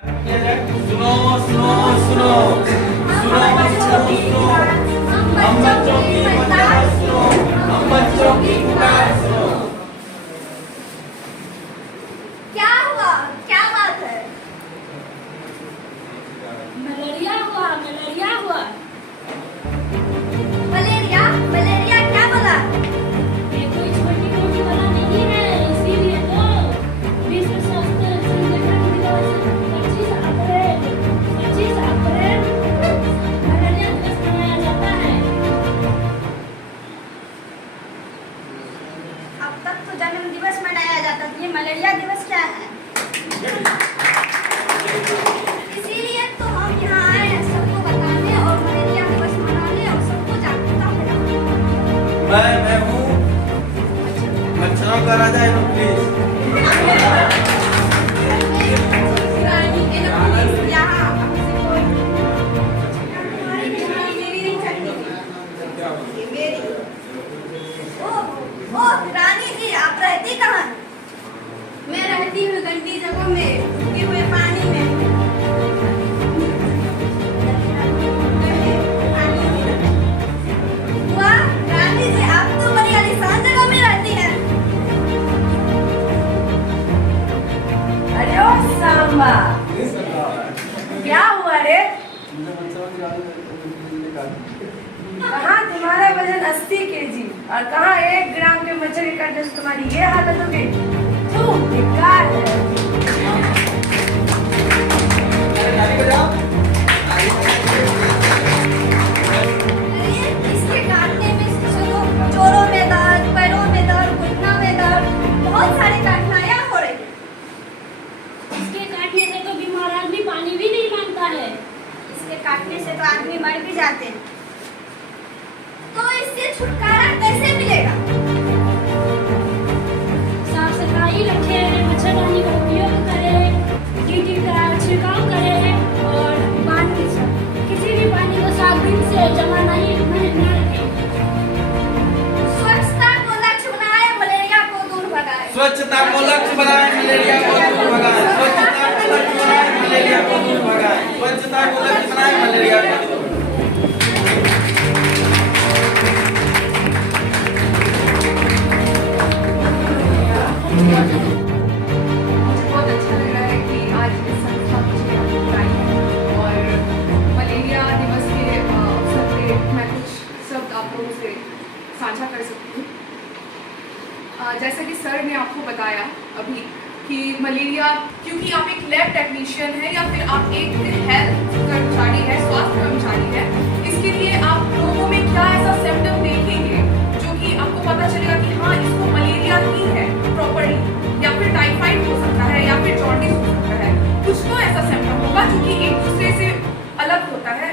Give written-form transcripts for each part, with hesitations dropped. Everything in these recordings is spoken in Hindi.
सुनो सुनो सुनो सुनो बच्चों सुनो, हम बच्चों की पुकार सुनो, हम बच्चों की पुकार सुनो। क्या हुआ? क्या बात है? मलेरिया हुआ, मलेरिया हुआ। मलेरिया? मलेरिया क्या बोला? ये कोई छोटी मोटी वाला नहीं है, इसीलिए तो विश्व स्वास्थ्य संगठन दिवस 25 अप्रैल मलेरिया दिवस मनाया जाता है। अब तक तो जन्म दिवस मनाया जाता था, ये मलेरिया दिवस क्या है? इसीलिए तो हम यहाँ आए हैं सबको बताने और मलेरिया दिवस मनाने और सबको जागरूकता फैलाने। मैं हूँ मच्छरों का राजा प्लीज। रानी जी, आप रहती कहाँ? मैं रहती हूँ गंदी जगहों में, उगे हुए पानी में। वाह रानी जी, आप तो बड़ी आलीशान जगह में रहती हैं। अरे ओ सांबा, क्या हुआ रे? कहाँ तुम्हारा वजन 80 केजी और कहाँ 1 ग्राम के मच्छर के काटने से तुम्हारी ये हालत हो गई? तू बेकार है। अरे इसके काटने में चलो जोड़ों में दर्द, पैरों में दर्द, घुटनों में दर्द, बहुत सारी कठिनाइयाँ हो रही हैं। इसके काटने से तो बीमार आदमी पानी भी नहीं मांगता है। इसके काटने से तो आदमी मर भी जाते हैं। तो इससे छुटकारा कैसे मिलेगा? साफ सफाई रखें, मच्छरदानी का उपयोग करें, डीटी का छिड़काव करें और पानी किसी भी पानी को 7 दिन से जमा नहीं रखें। स्वच्छता को लक्ष्य बनाए, मलेरिया को दूर भगाए। स्वच्छता को लक्ष्य बनाए, मलेरिया को दूर भगाए। स्वच्छता को लक्ष्य बनाए, मलेरिया को दूर भगाए। स्वच्छता को लक्ष्य बनाए, मलेरिया को दूर। मुझे बहुत अच्छा लग रहा है कि आज इस संस्था मुझे यहाँ पे बुलाई है और मलेरिया दिवस के अवसर पे मैं कुछ शब्द आप लोगों से साझा कर सकती हूँ। जैसा कि सर ने आपको बताया अभी कि मलेरिया, क्योंकि आप एक लैब टेक्नीशियन है या फिर आप एक हेल्थ कर्मचारी है, स्वास्थ्य कर्मचारी है, इसके लिए आप लोगों में क्या ऐसा सिम्टम देखेंगे जो कि आपको पता चलेगा कि हाँ इसको मलेरिया ही है प्रॉपरली, या फिर टाइफाइड हो सकता है या फिर जॉन्डिस हो सकता है। कुछ तो ऐसा सिम्टम होगा जो कि एक दूसरे से अलग होता है,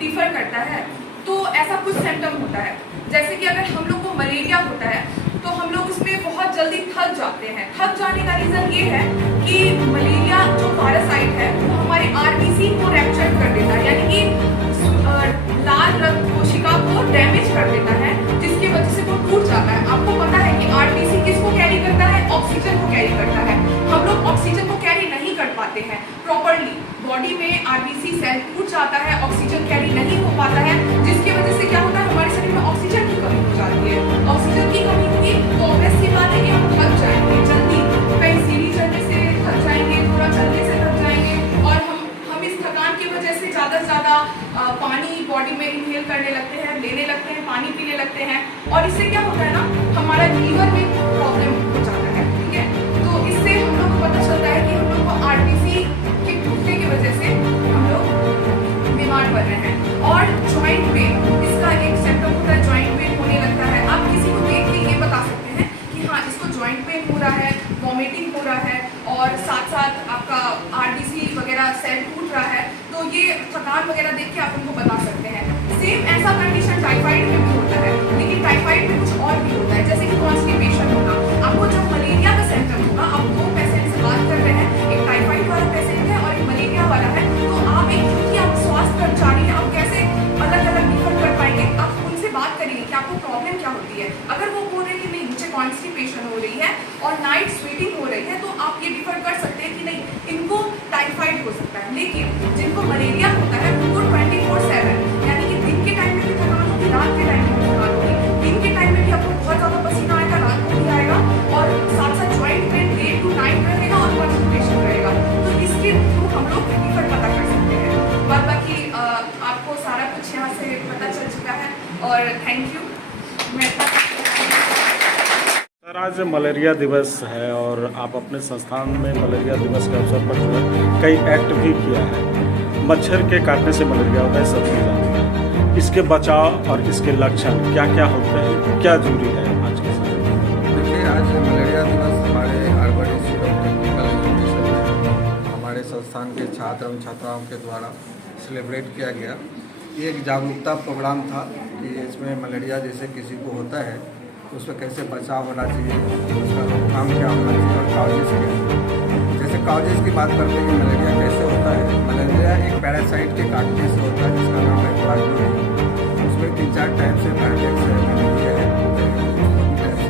डिफर करता है। तो ऐसा कुछ सिम्टम होता है, जैसे कि अगर हम लोग को मलेरिया होता है तो हम लोग उसमें बहुत जल्दी थक जाते हैं। थक जाने का रीजन ये है कि मलेरिया जो पैरासाइट है वो हमारे आरबीसी को रैप्चर कर देता है, यानी कि लाल रक्त कोशिका को डैमेज कर देता है, जिसकी वजह से वो टूट जाता है। आपको पता है कि आरबीसी किसको कैरी करता है? ऑक्सीजन को कैरी करता है। हम लोग ऑक्सीजन को कैरी नहीं कर पाते हैं प्रॉपरली। बॉडी में आरबीसी सेल टूट जाता है, ऑक्सीजन कैरी नहीं हो पाता है, जिसकी वजह से क्या होता है, हमारे शरीर में ऑक्सीजन की कमी हो जाती है। ऑक्सीजन की कमी होगी तो ऑब्वियस सी बात है कि हम थक जाएंगे जल्दी, कहीं सीढ़ी चढ़ने से थक जाएंगे, थोड़ा चलने से थक जाएंगे, और हम इस थकान की वजह से ज़्यादा से ज़्यादा पानी बॉडी में इनहेल करने लगते हैं, लेने लगते हैं, पानी पीने लगते हैं, और इससे क्या होता है ना, हमारा लीवर में प्रॉब्लम हो जाता है। ठीक है, तो इससे हम लोग को पता चलता है कि हम लोग को आरबीसी के टूटने की वजह से हम लोग बीमार पड़ रहे हैं। और जॉइंट पेन, इसका एक सिम्टम होता है, जॉइंट पेन होने लगता है। आप किसी को देख के ये बता सकते हैं कि हाँ इसको जॉइंट पेन हो रहा है, वॉमिटिंग हो रहा है, और साथ साथ आपका आरबीसी वगैरह सेल टूट रहा है, तो ये थकान वगैरह देख के आप उनको बता सकते हैं। सेम ऐसा कंडीशन टाइफाइड में भी होता है, लेकिन टाइफाइड में कुछ और भी होता है, जैसे कि कॉन्स्टिपेशन होगा। आपको जब मलेरिया का सिम्टम होगा, आप 2 पेशेंट से बात कर रहे हैं, एक टाइफाइड वाला पेशेंट है और एक मलेरिया वाला है, तो आप एक, क्योंकि आप स्वास्थ्य कर्मचारी हैं, आप कैसे अलग अलग डिफर कर पाएंगे? आप उनसे बात करेंगे कि आपको प्रॉब्लम क्या होती है। अगर वो बोल रहे हैं कि नहीं मुझे कॉन्स्टिपेशन हो रही है और नाइट स्वेटिंग हो रही है, तो आप ये डिफर कर सकते हैं कि नहीं इनको टाइफाइड लेकिन जिनको मलेरिया होता है उनको 24/7 यानी कि दिन के टाइम में भी थकान होगी, रात के टाइम में भी थकान होगी। दिन के टाइम में भी आपको बहुत ज़्यादा पसीना आएगा, रात को भी आएगा, और साथ साथ जॉइंट में डे टू नाइट रहेगा और कॉन्स्टिपेशन रहेगा। तो इसके थ्रू हम लोग फीवर पता कर सकते हैं। और बाकी आपको सारा कुछ यहाँ से पता चल चुका है और थैंक यू। मैं सर, आज मलेरिया दिवस है और आप अपने संस्थान में मलेरिया दिवस के अवसर पर जो है कई एक्ट भी किया है। मच्छर के काटने से मलेरिया होता है, सब चीज़ जानते हैं। इसके बचाव और इसके लक्षण क्या क्या होते हैं, क्या जरूरी है आज के समय में? देखिए, आज मलेरिया दिवस हमारे urban institute of technical education में हमारे संस्थान के छात्र एवं छात्राओं के द्वारा सेलिब्रेट किया गया। ये एक जागरूकता प्रोग्राम था कि इसमें मलेरिया जैसे किसी को होता है तो उसमें कैसे बचाव होना चाहिए, उसका रोकथाम क्या होना चाहिए और काउजेज क्या। जैसे काउजेज की बात करते हैं कि मलेरिया कैसे होता है। मलेरिया एक पैरासाइट के काटने से होता है जिसका नाम है प्लाज्मोडियम। उसमें 3-4 टाइप से पैरासाइट्स है, मलेरिया है, लेकिन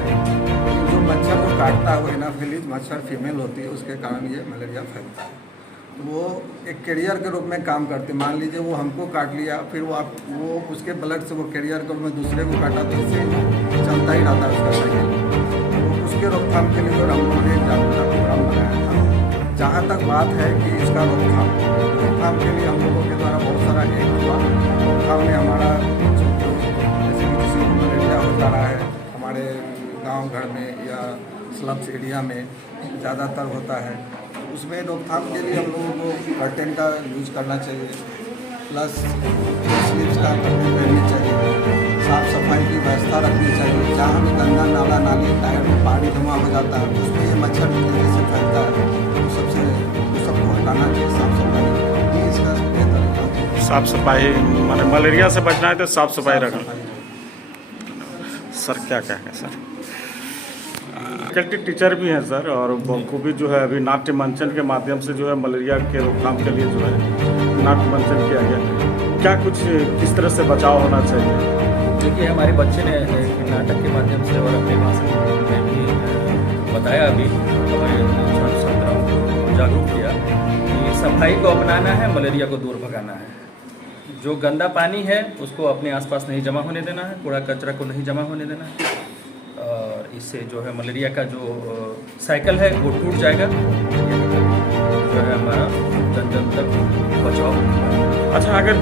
जो मच्छर को काटता है वो एनाफिलीज मच्छर फीमेल होती है, उसके कारण ये मलेरिया फैलता है। तो वो एक कैरियर के रूप में काम करते। मान लीजिए वो हमको काट लिया, फिर वो उसके ब्लड से वो कैरियर के रूप में दूसरे को काटा, तो इससे चलता ही रहता है उसका साइकिल। तो उसके रोकथाम के लिए और हम लोगों ने एक जागरूकता प्रोग्राम बनाया था। जहाँ तक बात है कि इसका रोकथाम के लिए हम लोगों के द्वारा बहुत सारा एक हुआ। रोकथाम में हमारा जैसे कि किसी को मलेरिया हो जा रहा है, हमारे गाँव घर में या स्लम्स एरिया में ज़्यादातर होता है, उसमें रोकथाम के लिए हम लोगों को कर्टेन का यूज करना चाहिए, प्लस स्लीव्स का कपड़े पहनने चाहिए, साफ़ सफाई की व्यवस्था रखनी चाहिए। जहाँ भी गंदा नाला नाली टायर में पानी जमा हो जाता है उसमें ये मच्छर तेज़ी से फैलता है, तो सबको हटाना चाहिए। साफ़ सफाई ये इसका बेहतर तरीका। साफ सफाई माने मलेरिया से बचना है तो साफ सफाई रखना। सर क्या कहेंगे सर? फैकल्टी टीचर भी हैं सर, और बखूबी जो है अभी नाट्य मंचन के माध्यम से जो है मलेरिया के रोकथाम के लिए जो है नाट्य मंचन किया गया। क्या कुछ किस तरह से बचाव होना चाहिए? देखिए, हमारे बच्चे ने नाटक के माध्यम से और अपने भाषण में भी बताया, अभी हमारे छात्र छात्राओं को जागरूक किया कि सफाई को अपनाना है, मलेरिया को दूर भगाना है। जो गंदा पानी है उसको अपने आसपास नहीं जमा होने देना है, कूड़ा कचरा को नहीं जमा होने देना है, और इससे जो है मलेरिया का जो साइकिल है वो टूट जाएगा, जो है हमारा जन जन तक बचाव। अच्छा, अगर